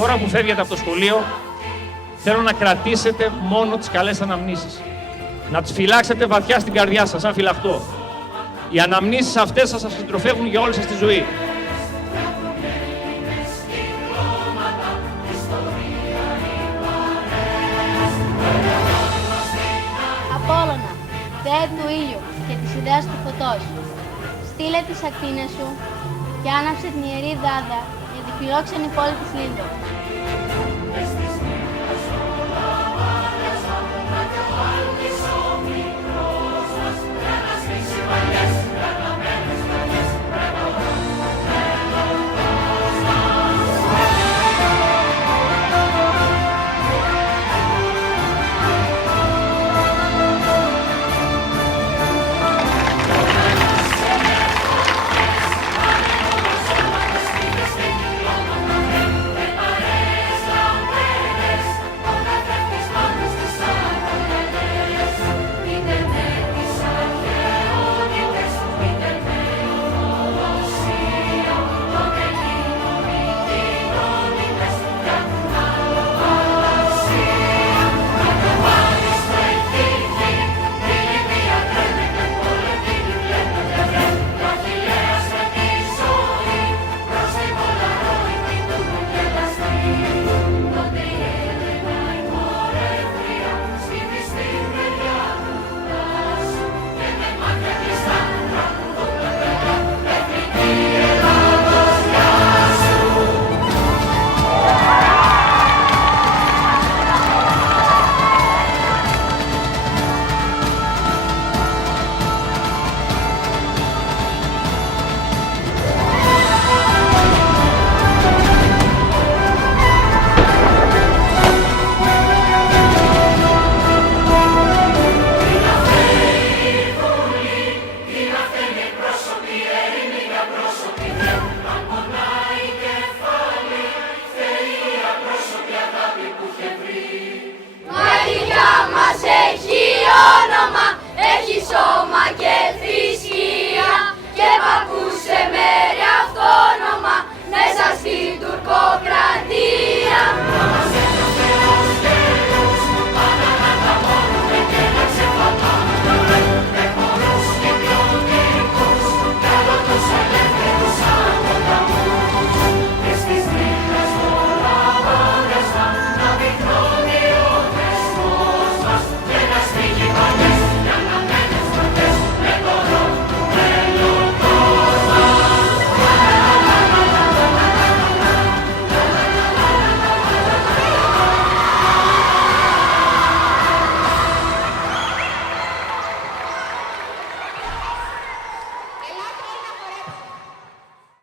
Τώρα που φεύγετε από το σχολείο, θέλω να κρατήσετε μόνο τις καλές αναμνήσεις. Να τις φυλάξετε βαθιά στην καρδιά σας, σαν φυλαχτό. Οι αναμνήσεις αυτές θα σας συντροφεύουν για όλη σας τη ζωή. Απόλλωνα, Θεέ του ήλιου και της ιδέας του φωτός, στείλε τις ακτίνες σου και άναψε την ιερή δάδα για τη φιλόξενη πόλη της Λίνδο.